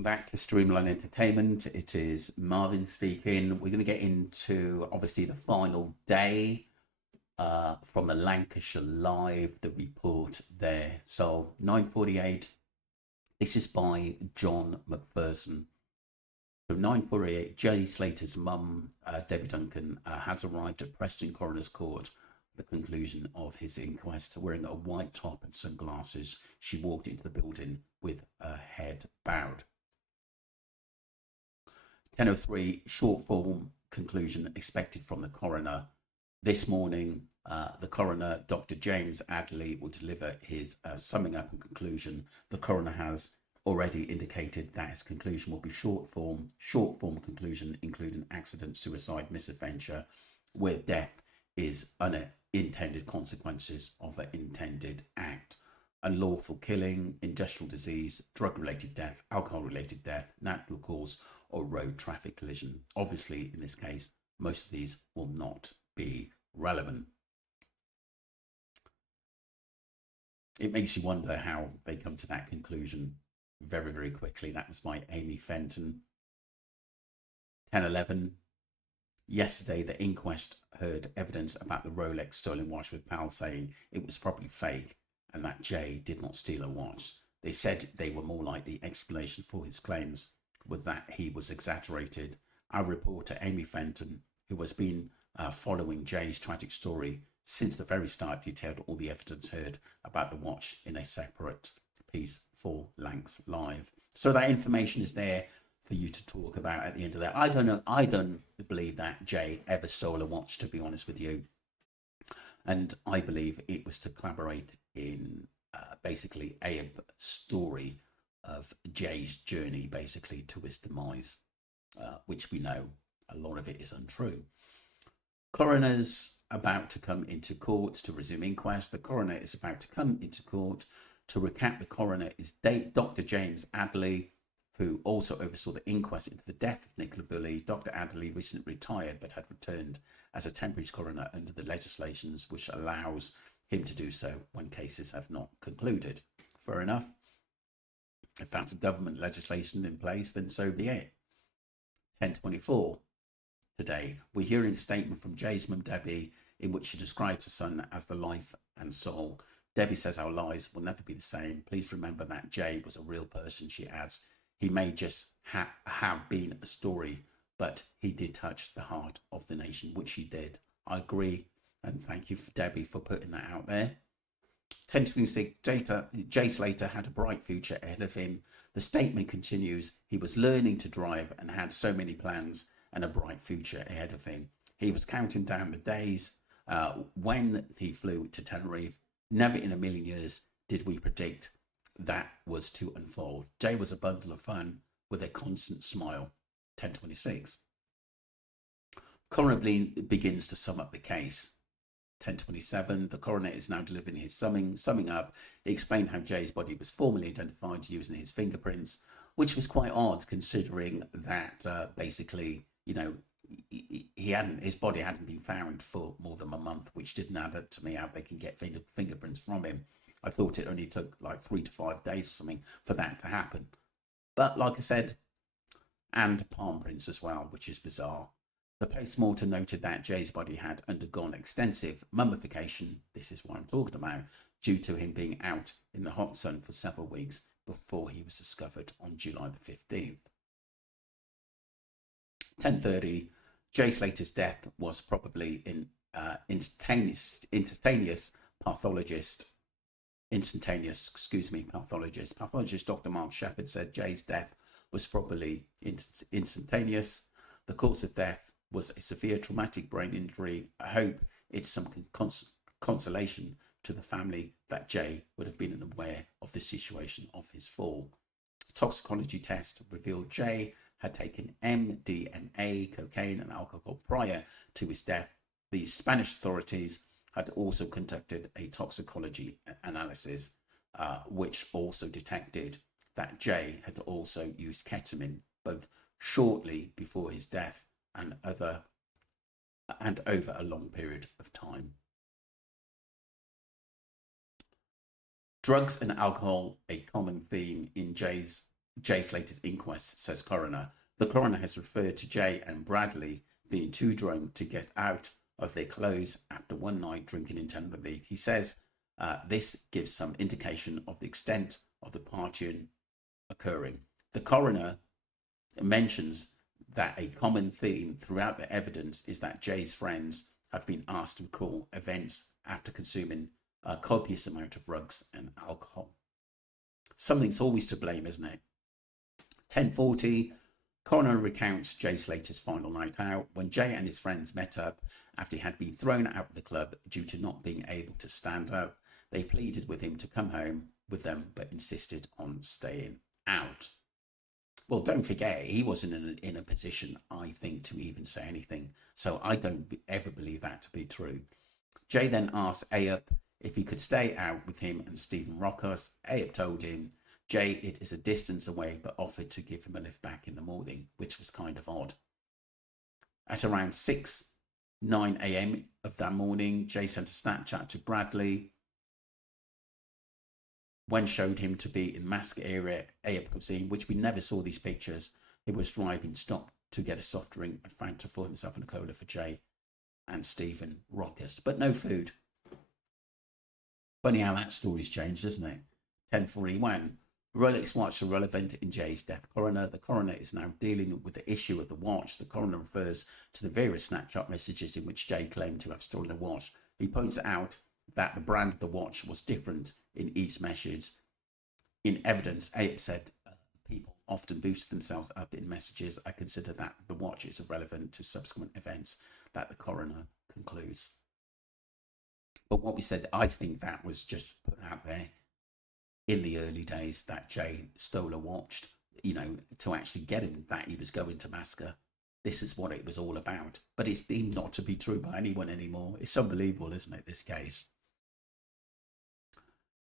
Welcome back to Streamline Entertainment. It is Marvin speaking. We're going to get into obviously the final day from the Lancashire Live, the report there. So 9:48. This is by John McPherson. So 9:48. Jay Slater's mum, Debbie Duncan, has arrived at Preston Coroner's Court. The conclusion of his inquest. Wearing a white top and sunglasses, she walked into the building with her head bowed. 10:03, short form conclusion expected from the coroner. This morning, the coroner, Dr. James Adeley, will deliver his summing up and conclusion. The coroner has already indicated that his conclusion will be short form conclusion, including accident, suicide, misadventure, where death is unintended consequences of an intended act. Unlawful killing, industrial disease, drug-related death, alcohol-related death, natural cause, or road traffic collision. Obviously, in this case, most of these will not be relevant. It makes you wonder how they come to that conclusion very, very quickly. That was by Amy Fenton. 10:11. Yesterday, the inquest heard evidence about the Rolex stolen watch, with Powell saying it was probably fake and that Jay did not steal a watch. They said they were more like the explanation for his claims was that he was exaggerated. Our reporter, Amy Fenton, who has been following Jay's tragic story since the very start, detailed all the evidence heard about the watch in a separate piece for Lancs Live. So that information is there for you to talk about at the end of that. I don't know. I don't believe that Jay ever stole a watch, to be honest with you. And I believe it was to collaborate in basically a story of Jay's journey, basically to his demise, which we know a lot of it is untrue. Coroner's about to come into court to resume inquest. The coroner is about to come into court. To recap, the coroner is Dr. James Adeley, who also oversaw the inquest into the death of Nicola Bulley. Dr. Adeley recently retired but had returned as a temporary coroner under the legislations which allows him to do so when cases have not concluded. Fair enough. If that's a government legislation in place, then so be it. 10:24. Today, we're hearing a statement from Jay's mum, Debbie, in which she describes her son as the life and soul. Debbie says our lives will never be the same. Please remember that Jay was a real person, she adds. He may just have been a story, but he did touch the heart of the nation, which he did. I agree, and thank you, Debbie, for putting that out there. 10:26, Jay Slater had a bright future ahead of him. The statement continues, he was learning to drive and had so many plans and a bright future ahead of him. He was counting down the days when he flew to Tenerife. Never in a million years did we predict that was to unfold. Jay was a bundle of fun with a constant smile. 10:26. Coroner begins to sum up the case. 10:27. The coroner is now delivering his summing up. He explained how Jay's body was formally identified using his fingerprints, which was quite odd considering that basically, you know, his body hadn't been found for more than a month, which didn't add up to me how they can get fingerprints from him. I thought it only took like 3 to 5 days or something for that to happen. But like I said, and palm prints as well, which is bizarre. The post-mortem noted that Jay's body had undergone extensive mummification, this is what I'm talking about, due to him being out in the hot sun for several weeks before he was discovered on July the 15th. 10:30, Jay Slater's death was probably instantaneous pathologist. Pathologist Dr. Mark Shepherd said Jay's death was probably instantaneous. The cause of death was a severe traumatic brain injury. I hope it's some consolation to the family that Jay would have been unaware of the situation of his fall. A toxicology test revealed Jay had taken MDMA, cocaine, and alcohol prior to his death. The Spanish authorities had also conducted a toxicology analysis, which also detected that Jay had also used ketamine both shortly before his death and over a long period of time. Drugs and alcohol, a common theme in Jay's Jay Slater's inquest, says coroner. The coroner has referred to Jay and Bradley being too drunk to get out of their clothes after one night drinking intensely. He says this gives some indication of the extent of the partying occurring. The coroner mentions that a common theme throughout the evidence is that Jay's friends have been asked to recall events after consuming a copious amount of drugs and alcohol. Something's always to blame, isn't it? 10:40, coroner recounts Jay Slater's final night out when Jay and his friends met up after he had been thrown out of the club due to not being able to stand up. They pleaded with him to come home with them, but insisted on staying out. Well, don't forget, he wasn't in a position, I think, to even say anything. So I don't ever believe that to be true. Jay then asked Ayup if he could stay out with him and Stephen Rockhurst. Ayup told him Jay it is a distance away, but offered to give him a lift back in the morning, which was kind of odd. At around 9 a.m. of that morning, Jay sent a Snapchat to Bradley. When showed him to be in Mask area, Ayup could see, which we never saw these pictures. He was driving, stopped to get a soft drink and Fanta for himself and a cola for Jay and Stephen Rockhurst, but no food. Funny how that story's changed, isn't it? 10:41. Rolex watch are relevant in Jay's death. The coroner is now dealing with the issue of the watch. The coroner refers to the various Snapchat messages in which Jay claimed to have stolen the watch. He points out that the brand of the watch was different in each message. In evidence, Ayup said people often boost themselves up in messages. I consider that the watch is irrelevant to subsequent events, that the coroner concludes. But what we said, I think that was just put out there in the early days that Jay stole a watch, to actually get him that he was going to Masker. This is what it was all about. But it's deemed not to be true by anyone anymore. It's unbelievable, isn't it, this case?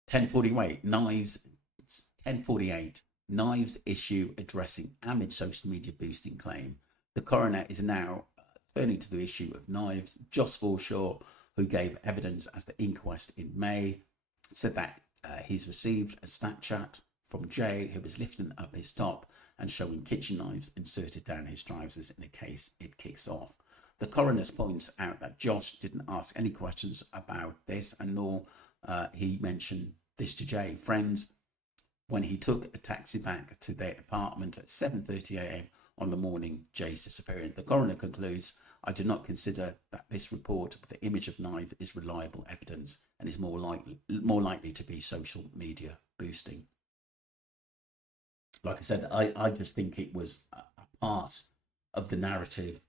10:48, Knives. 10:48, Knives issue addressing amid social media boosting claim. The coroner is now turning to the issue of Knives. Joss Forshaw, who gave evidence as the inquest in May, said that he's received a Snapchat from Jay, who was lifting up his top and showing kitchen knives inserted down his trousers in case it kicks off. The coroner points out that Josh didn't ask any questions about this, and nor he mentioned this to Jay. Friends, when he took a taxi back to their apartment at 7:30 a.m. on the morning Jay's disappearance. The coroner concludes, I do not consider that this report with the image of knife is reliable evidence and is more likely to be social media boosting. Like I said, I just think it was a part of the narrative,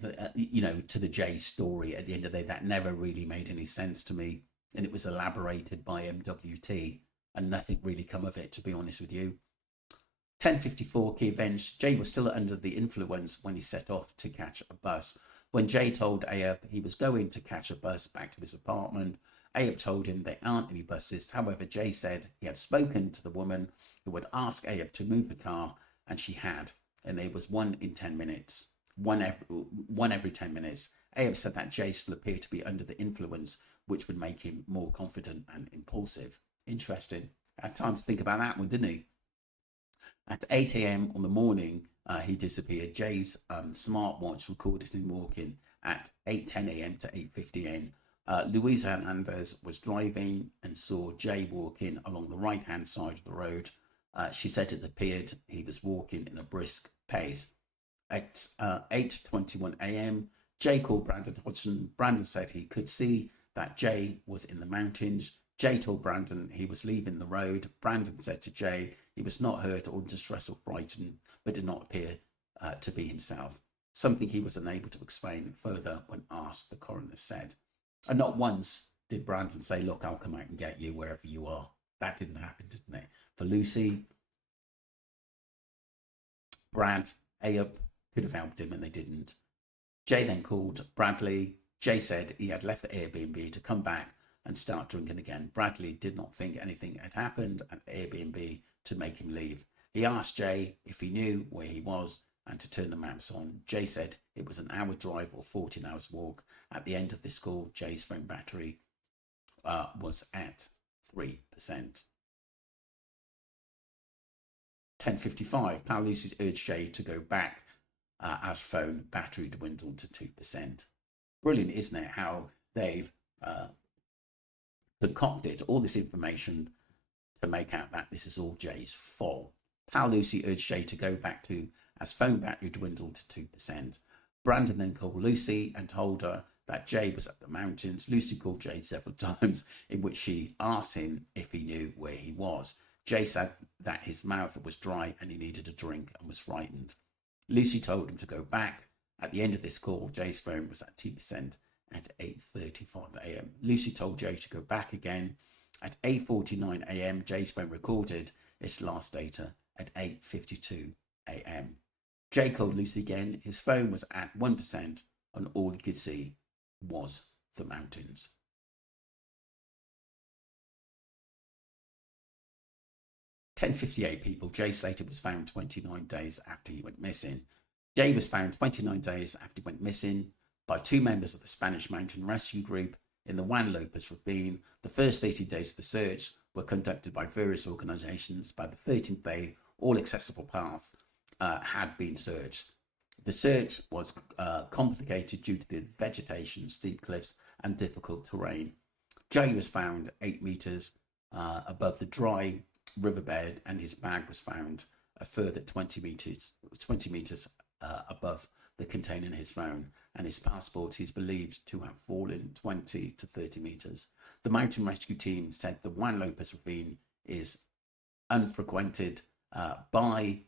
to the Jay story at the end of the day that never really made any sense to me. And it was elaborated by MWT and nothing really come of it, to be honest with you. 10:54, key events. Jay was still under the influence when he set off to catch a bus. When Jay told Ayup he was going to catch a bus back to his apartment, Ayup told him there aren't any buses. However, Jay said he had spoken to the woman who would ask Ayup to move the car, and she had. And there was one every 10 minutes. Ayup said that Jay still appeared to be under the influence, which would make him more confident and impulsive. Interesting. Had time to think about that one, didn't he? At 8 a.m. on the morning, he disappeared. Jay's smartwatch recorded him walking at 8:10 a.m. to 8:50 a.m. Luisa Hernandez was driving and saw Jay walking along the right-hand side of the road. She said it appeared he was walking in a brisk pace. At 8:21 a.m., Jay called Brandon Hodgson. Brandon said he could see that Jay was in the mountains. Jay told Brandon he was leaving the road. Brandon said to Jay he was not hurt or distressed or frightened, but did not appear to be himself. Something he was unable to explain further when asked, the coroner said. And not once did Brandon say, look, I'll come out and get you wherever you are. That didn't happen, didn't it? For Lucy, Brad, Ayup could have helped him and they didn't. Jay then called Bradley. Jay said he had left the Airbnb to come back and start drinking again. Bradley did not think anything had happened at the Airbnb to make him leave. He asked Jay if he knew where he was and to turn the maps on. Jay said it was an hour drive or 14 hours walk. At the end of this call, Jay's phone battery was at 3%. 10:55, Pal Lucy's urged Jay to go back as phone battery dwindled to 2%. Brilliant, isn't it? How they've concocted all this information to make out that this is all Jay's fault. Pal Lucy urged Jay to go back to as phone battery dwindled to 2%. Brandon then called Lucy and told her that Jay was at the mountains. Lucy called Jay several times, in which she asked him if he knew where he was. Jay said that his mouth was dry and he needed a drink and was frightened. Lucy told him to go back. At the end of this call, Jay's phone was at 2% at 8:35 a.m. Lucy told Jay to go back again. At 8:49 a.m., Jay's phone recorded its last data at 8:52 a.m. Jay called Lucy again. His phone was at 1% and all he could see was the mountains. "10:58 people. Jay Slater was found 29 days after he went missing. Jay was found 29 days after he went missing by two members of the Spanish Mountain Rescue Group in the Juan Lopez Ravine. The first 30 days of the search were conducted by various organisations. By the 13th day, all accessible paths had been searched. The search was complicated due to the vegetation, steep cliffs and difficult terrain. Jay was found 8 metres above the dry riverbed, and his bag was found a further 20 metres above the containing his phone, and his passport is believed to have fallen 20 to 30 metres. The mountain rescue team said the Juan Lopez Ravine is unfrequented by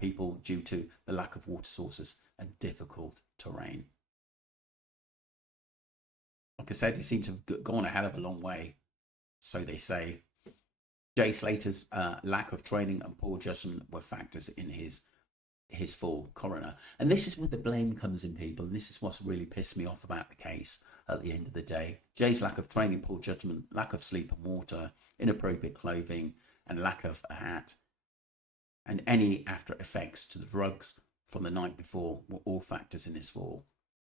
people due to the lack of water sources and difficult terrain. Like I said, he seemed to have gone a hell of a long way, so they say. Jay Slater's lack of training and poor judgment were factors in his fall, coroner. And this is where the blame comes in, people. And this is what's really pissed me off about the case at the end of the day. Jay's lack of training, poor judgment, lack of sleep and water, inappropriate clothing, and lack of a hat, and any after effects to the drugs from the night before were all factors in his fall.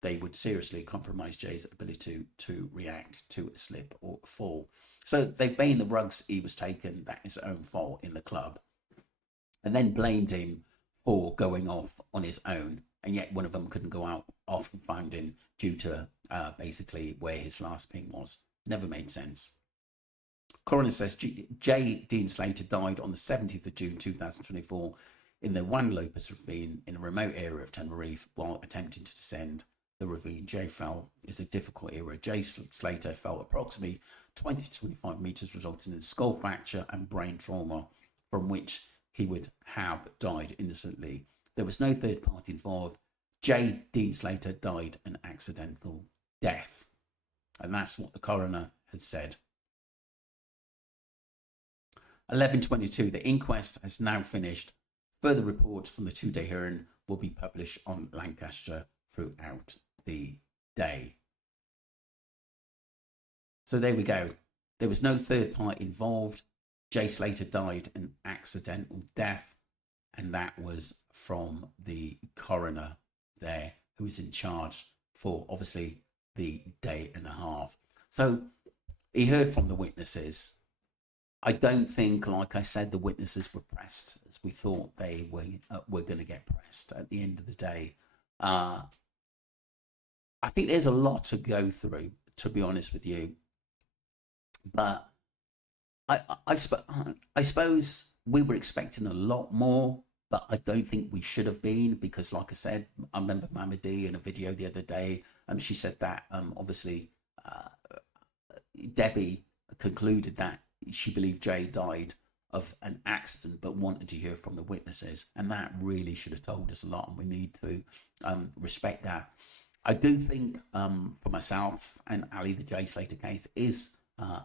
They would seriously compromise Jay's ability to react to a slip or fall. So they've blamed the drugs he was taken, that is his own fault in the club, and then blamed him for going off on his own, and yet one of them couldn't go out off and find him due to basically where his last ping was. Never made sense. Coroner says J. Dean Slater died on the 17th of June 2024 in the Juan Lopez Ravine in a remote area of Tenerife while attempting to descend the ravine. Jay fell is a difficult area. Jay Slater fell approximately 20 to 25 metres, resulting in skull fracture and brain trauma, from which he would have died innocently. There was no third party involved. J. Dean Slater died an accidental death. And that's what the coroner had said. 11:22, the inquest has now finished. Further reports from the two-day hearing will be published on Lancaster throughout the day. So there we go. There was no third party involved. Jay Slater died an accidental death, and that was from the coroner there, who is in charge for obviously the day and a half. So he heard from the witnesses. I don't think, like I said, the witnesses were pressed as we thought they were going to get pressed at the end of the day. I think there's a lot to go through, to be honest with you. But I suppose we were expecting a lot more, but I don't think we should have been, because like I said, I remember Mama D in a video the other day, she said that obviously Debbie concluded that she believed Jay died of an accident, but wanted to hear from the witnesses, and that really should have told us a lot, and we need to respect that. I do think for myself and Ali, the Jay Slater case is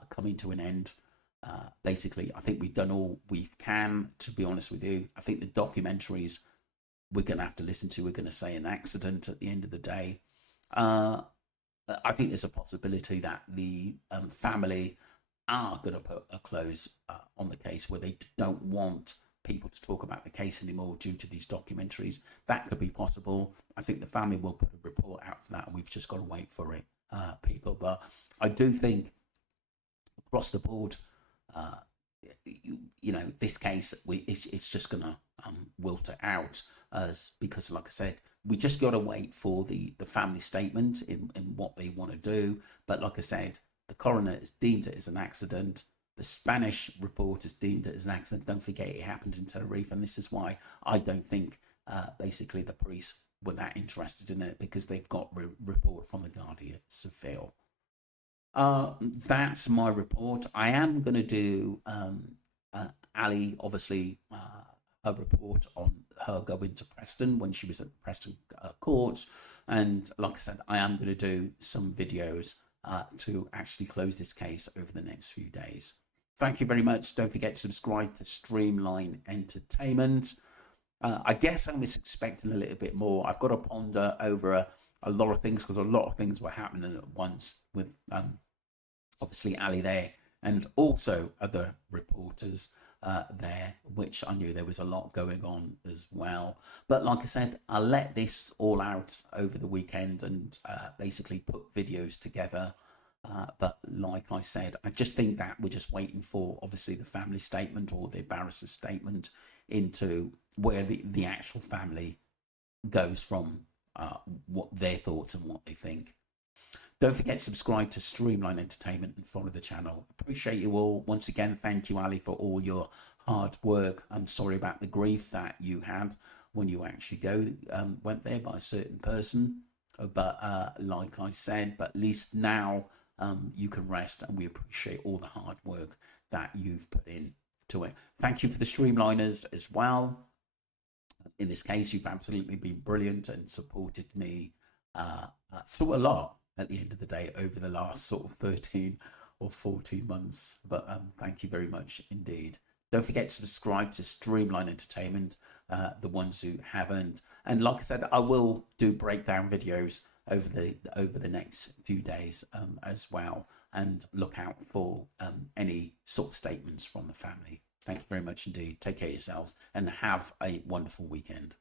coming to an end. Basically, I think we've done all we can, to be honest with you. I think the documentaries we're going to have to listen to, we're going to say an accident at the end of the day. I think there's a possibility that the family are going to put a close on the case, where they don't want people to talk about the case anymore due to these documentaries. That could be possible. I think the family will put a report out for that, and we've just got to wait for it, people. But I do think across the board, you know, this case, it's just gonna wilt it out, as because, like I said, we just got to wait for the family statement in what they want to do. But like I said, the coroner has deemed it as an accident. The Spanish report has deemed it as an accident. Don't forget, it happened in Tenerife, and this is why I don't think basically the police were that interested in it, because they've got report from the Guardia Civil. That's my report. I am going to do Ali, obviously, a report on her going to Preston when she was at Preston court. And like I said, I am going to do some videos to actually close this case over the next few days. Thank you very much. Don't forget to subscribe to Streamline Entertainment. I guess I was expecting a little bit more. I've got to ponder over a lot of things, because a lot of things were happening at once with obviously Ali there, and also other reporters there, which I knew there was a lot going on as well. But like I said, I'll let this all out over the weekend and basically put videos together. But like I said, I just think that we're just waiting for obviously the family statement or the barrister's statement into where the actual family goes from what their thoughts and what they think. Don't forget to subscribe to Streamline Entertainment and follow the channel. Appreciate you all. Once again, thank you, Ali, for all your hard work. I'm sorry about the grief that you had when you actually went there by a certain person. But like I said, but at least now you can rest, and we appreciate all the hard work that you've put into it. Thank you for the Streamliners as well. In this case, you've absolutely been brilliant and supported me through a lot at the end of the day over the last sort of 13 or 14 months. But thank you very much indeed. Don't forget to subscribe to Streamline Entertainment, the ones who haven't. And like I said, I will do breakdown videos over the next few days as well, and look out for any sort of statements from the family. Thank you very much indeed. Take care of yourselves and have a wonderful weekend.